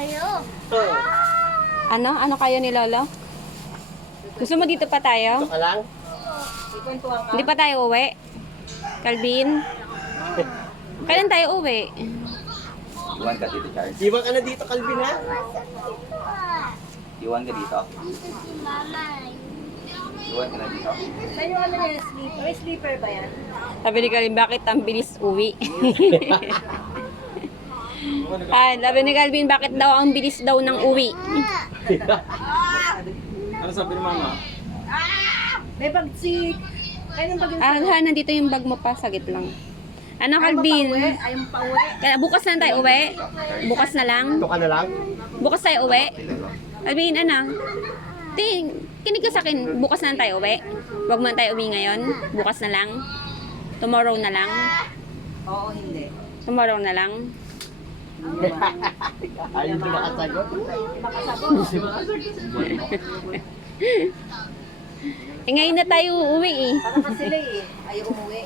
kayo. Ano? Ano kayo ni Lolo? Gusto mo dito pa tayo? Ito ka lang? Hindi pa tayo uwi? Calvin? Kailan tayo uwi? Iwan ka dito, Charles. Iwan ka na dito, Calvin, ha? Iwan ka dito. Si mama. Iwan ka na dito. Sa'yo ano yan, sleeper? May sleeper ba yan? Sabi ni Calvin, bakit ang bilis uwi? Sabi ni Calvin, bakit daw ang bilis daw ng uwi? Ano sabi ni Mama? May bag si... Kaya nung bag yung Nandito yung bag mo pa, sagit lang. Ano, Calvin? Ayaw mo pa uwi. Kaya bukas na tayo uwi? Bukas na lang? Ito ka na lang? Bukas tayo uwi? Calvin, ano? Kinig ka sa akin, bukas na lang tayo uwi? Huwag man tayo uwi ngayon? Bukas na lang? Tomorrow na lang? Oo, hindi. Tomorrow na lang? Ayaw na makasagot. Ngayon na tayo uuwi eh. Parang kasi sila eh. Ayaw umuwi.